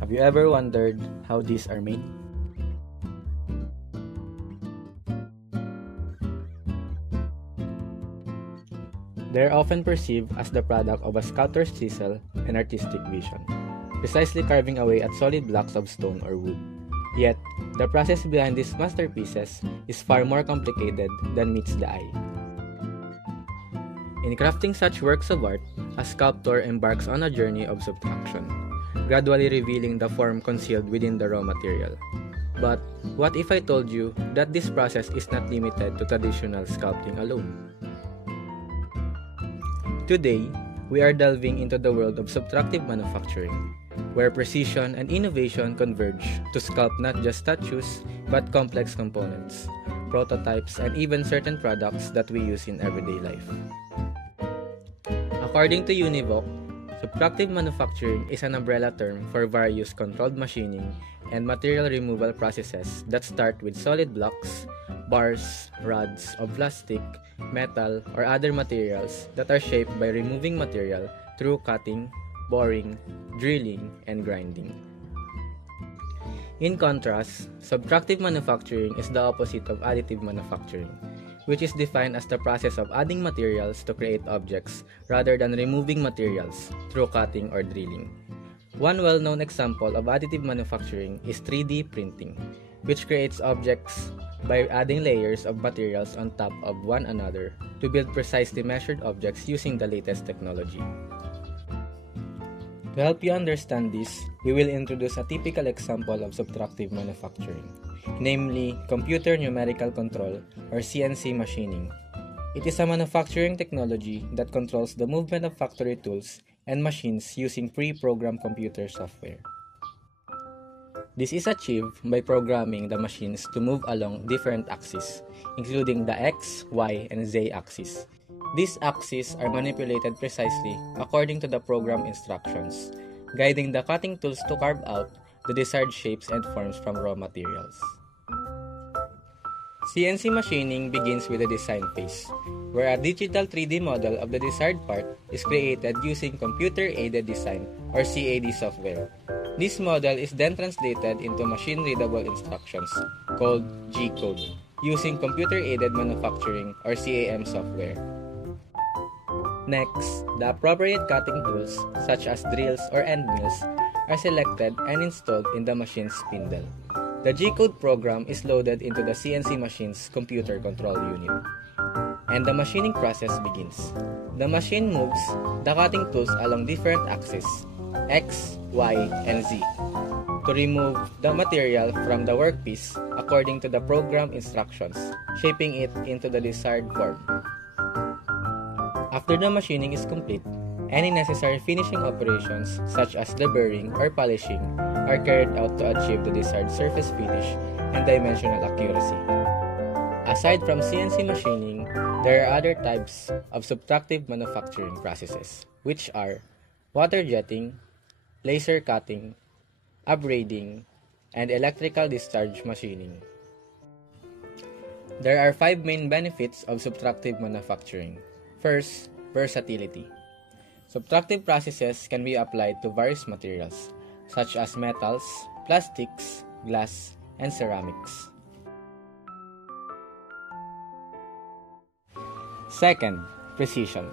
Have you ever wondered how these are made? They are often perceived as the product of a sculptor's chisel and artistic vision, precisely carving away at solid blocks of stone or wood. Yet, the process behind these masterpieces is far more complicated than meets the eye. In crafting such works of art, a sculptor embarks on a journey of subtraction, gradually revealing the form concealed within the raw material. But what if I told you that this process is not limited to traditional sculpting alone? Today, we are delving into the world of subtractive manufacturing, where precision and innovation converge to sculpt not just statues, but complex components, prototypes, and even certain products that we use in everyday life. According to Univoc, subtractive manufacturing is an umbrella term for various controlled machining and material removal processes that start with solid blocks, bars, rods of plastic, metal, or other materials that are shaped by removing material through cutting, boring, drilling, and grinding. In contrast, subtractive manufacturing is the opposite of additive manufacturing, which is defined as the process of adding materials to create objects rather than removing materials through cutting or drilling. One well-known example of additive manufacturing is 3D printing, which creates objects by adding layers of materials on top of one another to build precisely measured objects using the latest technology. To help you understand this, we will introduce a typical example of subtractive manufacturing, namely Computer Numerical Control or CNC machining. It is a manufacturing technology that controls the movement of factory tools and machines using pre-programmed computer software. This is achieved by programming the machines to move along different axes, including the X, Y, and Z axis. These axes are manipulated precisely according to the program instructions, guiding the cutting tools to carve out the desired shapes and forms from raw materials. CNC machining begins with the design phase, where a digital 3D model of the desired part is created using computer-aided design or CAD software. This model is then translated into machine-readable instructions, called G-code, using computer-aided manufacturing or CAM software. Next, the appropriate cutting tools, such as drills or end mills, are selected and installed in the machine's spindle. The G-code program is loaded into the CNC machine's computer control unit, and the machining process begins. The machine moves the cutting tools along different axes, X, Y, and Z, to remove the material from the workpiece according to the program instructions, shaping it into the desired form. After the machining is complete, any necessary finishing operations such as deburring or polishing are carried out to achieve the desired surface finish and dimensional accuracy. Aside from CNC machining, there are other types of subtractive manufacturing processes, which are water jetting, laser cutting, abrading, and electrical discharge machining. There are 5 main benefits of subtractive manufacturing. First, versatility. Subtractive processes can be applied to various materials, such as metals, plastics, glass, and ceramics. Second, precision.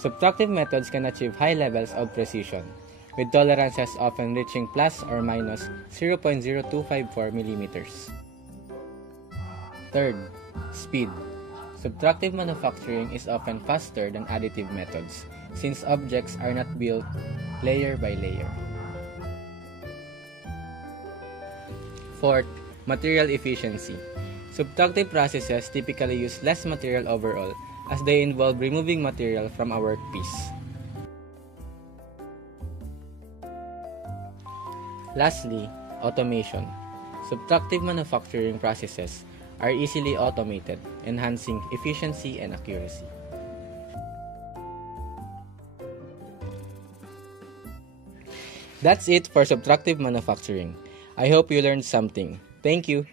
Subtractive methods can achieve high levels of precision, with tolerances often reaching plus or minus 0.0254 millimeters. Third, speed. Subtractive manufacturing is often faster than additive methods, since objects are not built layer by layer. Fourth, material efficiency. Subtractive processes typically use less material overall as they involve removing material from a workpiece. Lastly, automation. Subtractive manufacturing processes are easily automated, enhancing efficiency and accuracy. That's it for subtractive manufacturing. I hope you learned something. Thank you.